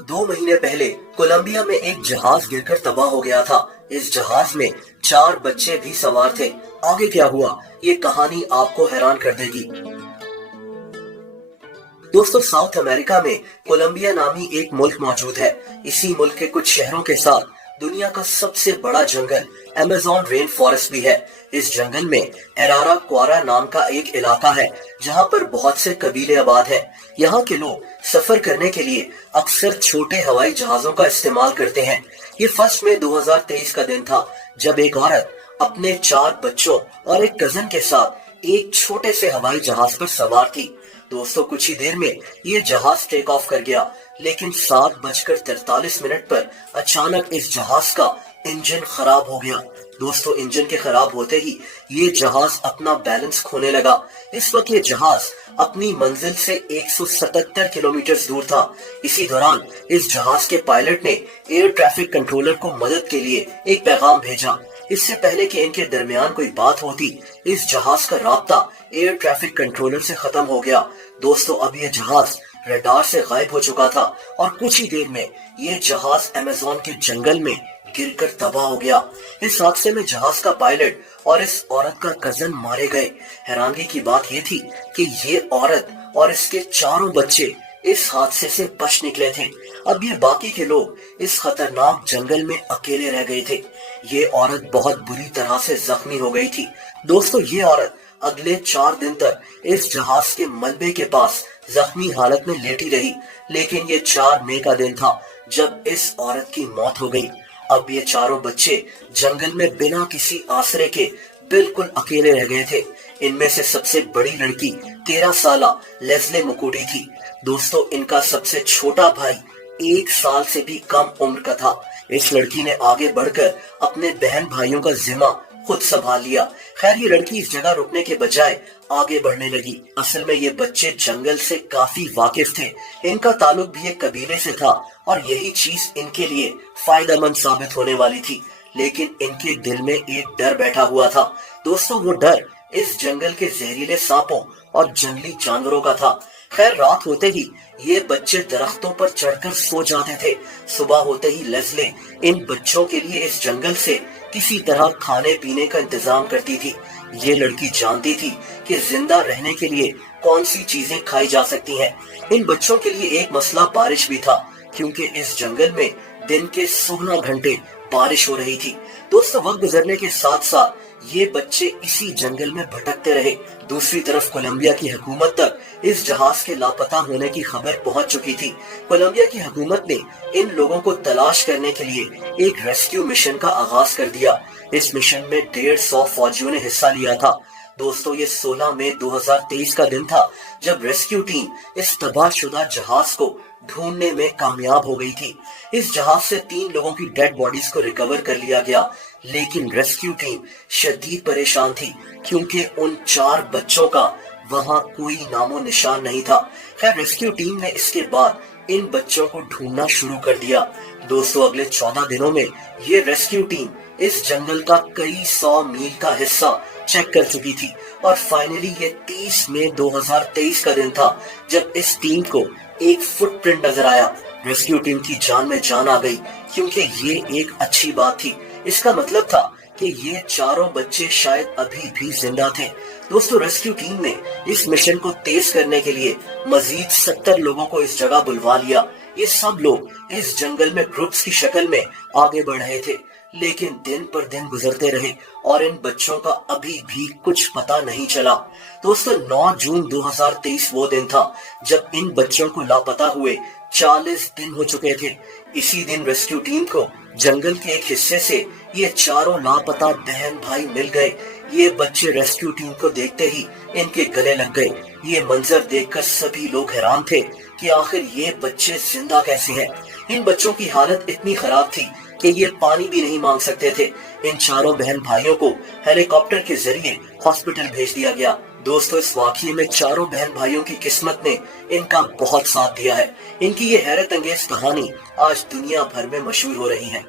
2 महीने पहले कोलंबिया में एक जहाज गिरकर तबाह हो गया था। इस जहाज में 4 बच्चे भी सवार थे। आगे क्या हुआ, ये कहानी आपको हैरान कर देगी। दोस्तों, साउथ अमेरिका में कोलंबिया नामी एक मुल्क मौजूद है। इसी मुल्क के कुछ शहरों के साथ दुनिया का सबसे बड़ा जंगल अमेज़न रेन फॉरेस्ट भी है। इस जंगल में एरारा क्वारा नाम का एक इलाका है जहाँ पर बहुत से कबीले आबाद हैं। यहाँ के लोग सफर करने के लिए अक्सर छोटे हवाई जहाजों का इस्तेमाल करते हैं। ये 1 मई 2023 का दिन था जब एक औरत अपने 4 बच्चों और एक कजन के साथ एक छोटे से हवाई जहाज पर सवार थी। दोस्तों, कुछ ही देर में ये जहाज टेक ऑफ कर गया, लेकिन 7:43 पर अचानक इस जहाज का इंजन खराब हो गया। दोस्तों, इंजन के खराब होते ही ये जहाज अपना बैलेंस खोने लगा। इस वक्त ये जहाज अपनी मंजिल से 177 किलोमीटर दूर था। इसी दौरान इस जहाज के पायलट ने एयर ट्रैफिक कंट्रोलर को मदद के लिए एक पैगाम भेजा। इससे पहले कि इनके दरमियान कोई बात होती, इस जहाज का राब्ता एयर ट्रैफिक कंट्रोलर से खत्म हो गया। दोस्तों, अब ये जहाज रडार से गायब हो चुका था और कुछ ही देर में ये जहाज अमेज़न के जंगल में गिरकर तबाह हो गया। इस हादसे में जहाज का पायलट और इस औरत का कजन मारे गए। हैरानगी की बात ये थी कि ये औरत और इसके 4 बच्चे इस हादसे से बच निकले थे। अब ये बाकी के लोग इस खतरनाक जंगल में अकेले रह गए थे। ये औरत बहुत बुरी तरह से जख्मी हो गई थी। दोस्तों, ये औरत अगले 4 दिन तक इस जहाज के मलबे के पास जख्मी हालत में लेटी रही, लेकिन ये 4 मई का दिन था जब इस औरत की मौत हो गई। अब ये 4 बच्चे जंगल में बिना किसी आसरे के बिल्कुल अकेले रह गए थे। इनमें से सबसे बड़ी लड़की 13 साल लेस्ले मुकुटी थी। दोस्तों, इनका सबसे छोटा भाई 1 साल से भी कम उम्र का था। इस लड़की ने आगे बढ़कर अपने बहन भाइयों का जिम्मा खुद संभाल लिया। खैर, ये लड़की इस जगह रुकने के बजाय आगे बढ़ने लगी। असल में ये बच्चे जंगल से काफी वाकिफ थे। इनका ताल्लुक भी एक कबीले से था और यही चीज इनके लिए फायदेमंद साबित होने वाली थी। लेकिन इनके दिल में एक डर बैठा हुआ था। दोस्तों, वो डर इस जंगल के जहरीले सांपों और जंगली जानवरों का था। खैर, रात होते ही ये बच्चे दरख्तों पर चढ़कर सो जाते थे। सुबह होते ही लेस्ले इन बच्चों के लिए इस जंगल से किसी तरह खाने पीने का इंतजाम करती थी। ये लड़की जानती थी कि जिंदा रहने के लिए कौन सी चीजें खाई जा सकती हैं। इन बच्चों के लिए एक मसला बारिश भी था, क्योंकि इस जंगल में दिन के 16 घंटे बारिश हो रही थी। दोस्तों, वक्त गुजरने के साथ साथ ये बच्चे इसी जंगल में भटकते रहे। दूसरी तरफ कोलंबिया की हुकूमत तक इस जहाज के लापता होने की खबर पहुंच चुकी थी। कोलंबिया की हुकूमत ने इन लोगों को तलाश करने के लिए एक रेस्क्यू मिशन का आगाज कर दिया। इस मिशन में 150 फौजियों ने हिस्सा लिया था। दोस्तों, ये 16 मई 2023 का दिन था जब रेस्क्यू टीम इस तबाहशुदा जहाज को ढूंढने में कामयाब हो गई थी। इस जहाज से 3 लोगों की डेड बॉडीज को रिकवर कर लिया गया, लेकिन रेस्क्यू टीम शदीद परेशान थी क्योंकि उन 4 बच्चों का वहां कोई नामो निशान नहीं था। खैर, रेस्क्यू टीम ने इसके बाद इन बच्चों को ढूंढना शुरू कर दिया। दोस्तों, अगले 14 दिनों में ये रेस्क्यू टीम इस जंगल का कई 100 मील का हिस्सा चेक कर चुकी थी और फाइनली ये 30 मई 2023 का दिन था जब इस टीम को एक फुटप्रिंट नजर आया। रेस्क्यू टीम की जान में जान आ गई, क्योंकि ये एक अच्छी बात थी। इसका मतलब था कि ये 4 बच्चे शायद अभी भी जिंदा थे। दोस्तों, रेस्क्यू टीम ने इस मिशन को तेज करने के लिए मजीद 70 लोगों को इस जगह बुलवा लिया। ये सब लोग इस जंगल में ग्रुप्स की शक्ल में आगे बढ़ रहे थे, लेकिन दिन पर दिन गुजरते रहे और इन बच्चों का अभी भी कुछ पता नहीं चला। दोस्तों, 9 जून 2023 वो दिन था जब इन बच्चों को लापता हुए 40 दिन हो चुके थे। इसी दिन रेस्क्यू टीम को जंगल के एक हिस्से से ये 4 लापता बहन भाई मिल गए। ये बच्चे रेस्क्यू टीम को देखते ही इनके गले लग गए। ये मंजर देखकर सभी लोग हैरान थे कि आखिर ये बच्चे जिंदा कैसे हैं। इन बच्चों की हालत इतनी खराब थी कि ये पानी भी नहीं मांग सकते थे। इन 4 बहन भाइयों को हेलीकॉप्टर के जरिए हॉस्पिटल भेज दिया गया। दोस्तों, इस वाकये में 4 बहन भाइयों की किस्मत ने इनका बहुत साथ दिया है। इनकी ये हैरत अंगेज कहानी आज दुनिया भर में मशहूर हो रही है।